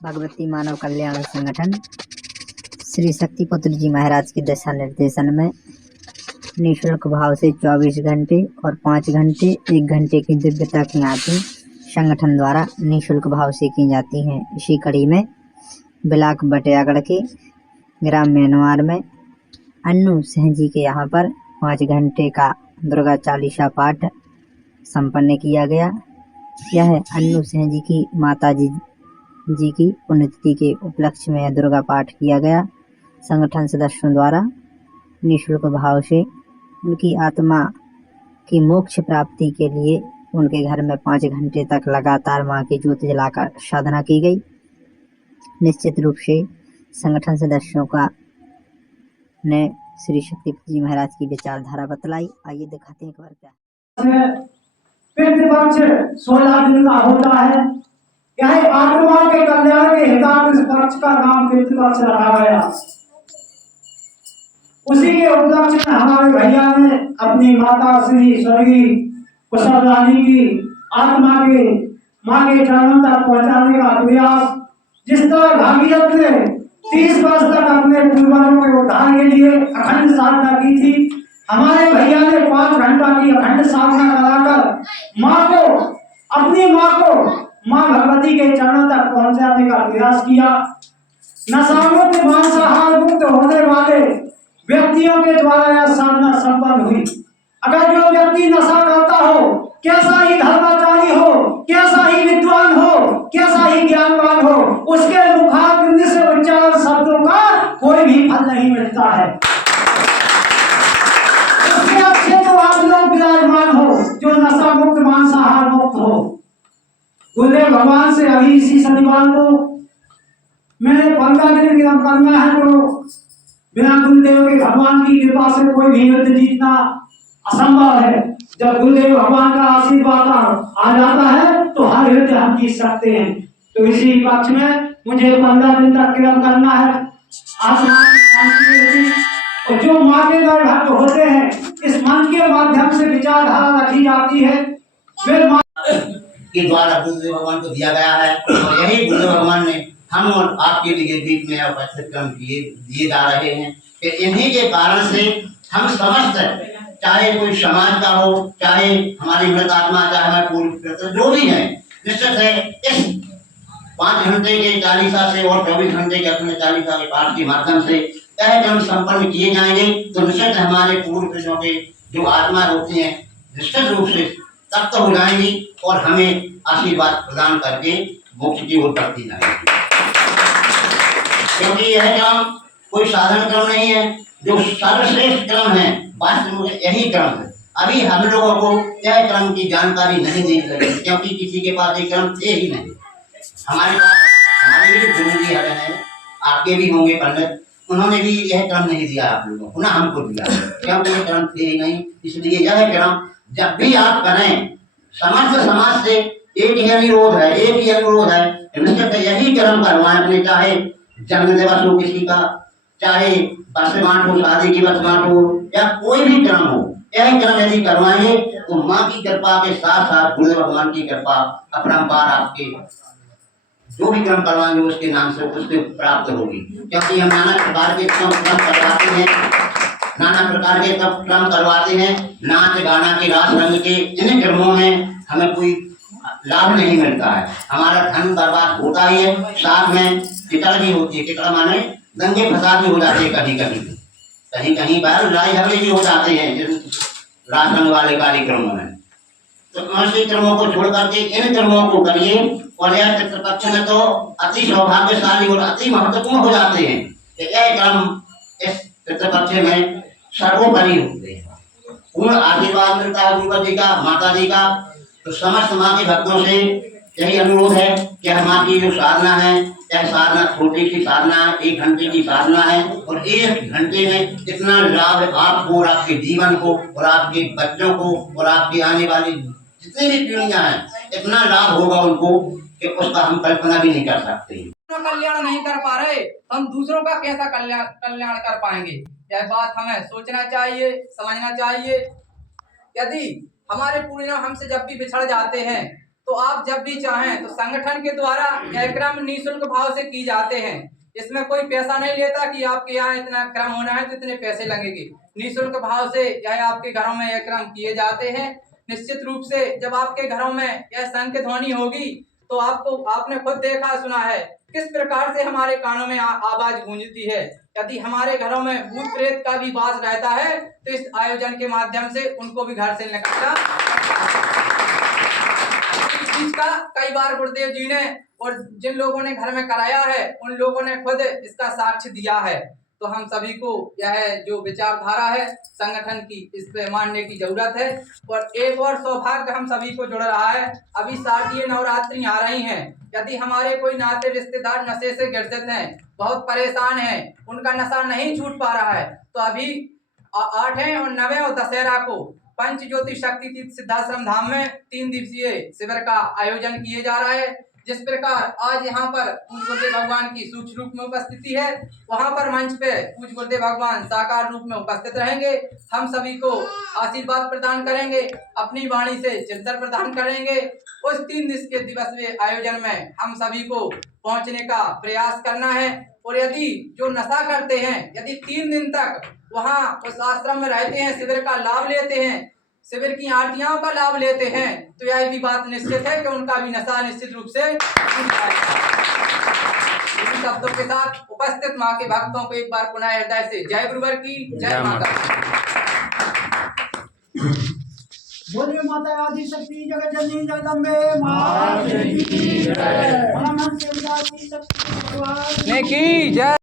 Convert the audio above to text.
भगवती मानव कल्याण संगठन श्री शक्तिपुत्र जी महाराज के दिशा निर्देशन में निःशुल्क भाव से 24 घंटे और 5 घंटे 1 घंटे की दिव्यता की आरती संगठन द्वारा निःशुल्क भाव से की जाती हैं। इसी कड़ी में ब्लॉक बटियागढ़ के ग्राम मैनवार में अन्नू सिंह जी के यहाँ पर 5 घंटे का दुर्गा चालीसा पाठ संपन्न किया गया। यह अन्नू सिंह जी की माता जी की पुण्यतिथि के उपलक्ष्य में दुर्गा पाठ किया गया। संगठन सदस्यों द्वारा निःशुल्क भाव से उनकी आत्मा की मोक्ष प्राप्ति के लिए उनके घर में 5 घंटे तक लगातार मां की ज्योति जलाकर साधना की गई। निश्चित रूप से संगठन सदस्यों का ने श्री शक्तिपुत्र जी महाराज की विचारधारा बतलाई। आइए दिखाते हैं एक बार क्या पितृपक्ष 16 दिन का होता है। यह आत्मा के कल्याण के हितार्थ इस पक्ष का नाम पितृपक्ष रखा गया। उसी के उपलक्ष्य में हमारे भैया ने अपनी माता श्री स्वर्गीय कुशल रानी की आत्मा के मां के चरणों तक पहुंचाने का प्रयास, जिस तरह भागीरथ ने 30 वर्ष तक अपने पूर्वजों के उद्धार के लिए अखंड साधना की थी, हमारे भैया ने 5 घंटा की अखंड साधना कराकर मां को, अपनी मां को मां भगवती के चरणों तक पहुंचाने का प्रयास किया। नशामुक्त मांसाहार मुक्त होने वाले व्यक्तियों के द्वारा यह साधना संपन्न हुई। अगर जो व्यक्ति नशा करता हो, कैसा ही धर्माचारी हो, कैसा ही विद्वान हो, कैसा ही ज्ञानवान हो, उसके मुखाग्नि से उच्चारण शब्दों का कोई भी फल नहीं मिलता है। उसके अच्छे तो आप लोग विराजमान हो जो नशा मुक्त मांसाहार मुक्त हो। गुरुदेव भगवान से अभी इसी शनिवार को मैंने 15 दिन क्रम करना है, तो बिना गुरुदेव के भगवान की कृपा से कोई भी युद्ध जीतना असंभव है। जब गुरुदेव भगवान का आशीर्वाद आ जाता है तो हर युद्ध हम जीत सकते हैं। तो इसी पक्ष में मुझे 15 दिन तक क्रम करना है। आसमान और जो माँ के द्वार भक्त होते हैं, इस मंच के माध्यम से विचारधारा रखी जाती है, वे माँ के द्वारा गुरुदेव भगवान को दिया गया है। और यही गुरुदेव भगवान ने हम और आपके लिए बीच में पाठ्यक्रम दिए जा रहे हैं कि इन्हीं के कारण से हम समस्त, चाहे कोई समाज का हो, चाहे हमारी मृत आत्मा, चाहे हमारे पूर्व जो भी है, निश्चित है इस 5 घंटे के चालीसा से और 24 घंटे के अपने चालीसा के पाठ के माध्यम से यह क्रम संपन्न किए जाएंगे तो निश्चित हमारे पूर्वजों के जो आत्मा होती हैं निश्चित रूप से तप्त हो जाएंगी और हमें आशीर्वाद प्रदान करके मोक्ष की ओर बढ़ती जाएगी। क्योंकि यह क्रम कोई साधारण क्रम नहीं है, जो सर्वश्रेष्ठ क्रम है, वास्तव में यही क्रम है। अभी हम लोगों को यह क्रम की जानकारी नहीं दी गई क्योंकि किसी के पास ये क्रम थे ही नहीं। हमारे पास हमारे भी गुरु जी हैं, आपके भी होंगे पंडित, उन्होंने भी यह क्रम नहीं दिया आप लोगों को, ना हमको दिया, क्योंकि ये क्रम थे ही नहीं। इसलिए यह क्रम जब भी आप करें, समस्त समाज से एक ही अनुरोध है, निश्चित यही क्रम करवाएं अपने, चाहे जन्म दिवस हो किसी का, चाहे वर्षगांठ हो, शादी की वर्षगांठ हो, या कोई भी क्रम हो, यह क्रम यदि करवाएंगे तो माँ की कृपा के साथ साथ गुरुदेव भगवान की कृपा अपरंपार आपके जो भी क्रम करवाएंगे उसके नाम से उसके प्राप्त होगी। क्योंकि हम नाना प्रकार के क्रम करवाते हैं, नाच गाना के, रास रंग के, इन क्रमों में हमें कोई लाभ नहीं मिलता है। हमारा धन बर्बाद होता ही है, साथ में टिकड़ भी होती है। टिकड़ माने दंगे फसाद भी हो जाते हैं, कहीं पर लड़ाई झगड़े भी हो जाते हैं रास रंग वाले कार्यक्रमों में। तो ऐसे क्रमों को छोड़ करके इन क्रमों को करिए और यह पितृपक्ष में तो अति सौभाग्यशाली और अति महत्वपूर्ण हो जाते हैं कि यह क्रम इस पितृपक्ष में सर्वोपरि होते हैं। पूर्ण आशीर्वाद मिलता है गुरुवर जी का, माता जी का। तो समस्त माँ के भक्तों से यही अनुरोध है कि हमारी जो साधना है, यह साधना छोटी सी साधना है, 1 घंटे की साधना है, और 1 घंटे में इतना लाभ आपको और आपके जीवन को और आपके बच्चों को और आपकी आने वाली जितनी भी पीढ़ियां हैं, इतना लाभ होगा उनको कि उसका हम कल्पना भी नहीं कर सकते। कल्याण नहीं कर पा रहे तो हम दूसरों का कैसा कल्याण कर पाएंगे? यह बात हमें सोचना चाहिए, समझना चाहिए। यदि हमारे पूर्वज हमसे जब भी बिछड़ जाते हैं तो आप जब भी चाहें तो संगठन के द्वारा यह क्रम निःशुल्क भाव से की जाते हैं। इसमें कोई पैसा नहीं लेता कि आपके यहाँ इतना क्रम होना है तो इतने पैसे लगेंगे। निःशुल्क भाव से यह आपके घरों में यह क्रम किए जाते हैं। निश्चित रूप से जब आपके घरों में यह शंख ध्वनि होगी तो आपने खुद देखा सुना है किस प्रकार से हमारे कानों में आवाज गूंजती है। यदि हमारे घरों में भूत प्रेत का भी वास रहता है तो इस आयोजन के माध्यम से उनको भी घर से निकलना। इस चीज का कई बार गुरुदेव जी ने और जिन लोगों ने घर में कराया है उन लोगों ने खुद इसका साक्ष्य दिया है। तो हम सभी को यह जो विचारधारा है संगठन की, इस पे मानने की जरूरत है। और एक और सौभाग्य हम सभी को जुड़ रहा है, अभी शारदीय नवरात्रि आ रही हैं। यदि हमारे कोई नाते रिश्तेदार नशे से ग्रसित हैं, बहुत परेशान हैं, उनका नशा नहीं छूट पा रहा है, तो अभी 8 और 9 और दशहरा को पंच ज्योति शक्ति तीर्थ सिद्धाश्रम धाम में 3 दिवसीय शिविर का आयोजन किए जा रहा है। जिस प्रकार आज यहाँ पर पूज्य गुरुदेव भगवान की सूक्ष्म रूप में उपस्थिति है, वहाँ पर मंच पे पूज्य गुरुदेव भगवान साकार रूप में उपस्थित रहेंगे। हम सभी को आशीर्वाद प्रदान करेंगे, अपनी वाणी से चिंतन प्रदान करेंगे। उस 3 दिवसीय आयोजन में हम सभी को पहुँचने का प्रयास करना है। और यदि जो नशा करते हैं, यदि 3 दिन तक वहाँ उस आश्रम में रहते हैं, शिविर का लाभ लेते हैं, शिविर की आरतियों का लाभ लेते हैं, तो यह भी बात निश्चित है कि उनका भी नशा निश्चित रूप से छूट जाएगा। इन शब्दों के साथ उपस्थित माँ के भक्तों को एक बार पुनः हृदय से जय गुरुवर की जय माता। बोलिए माता आदि शक्ति जगत जननी जगदम्बे माता की जय। की जय।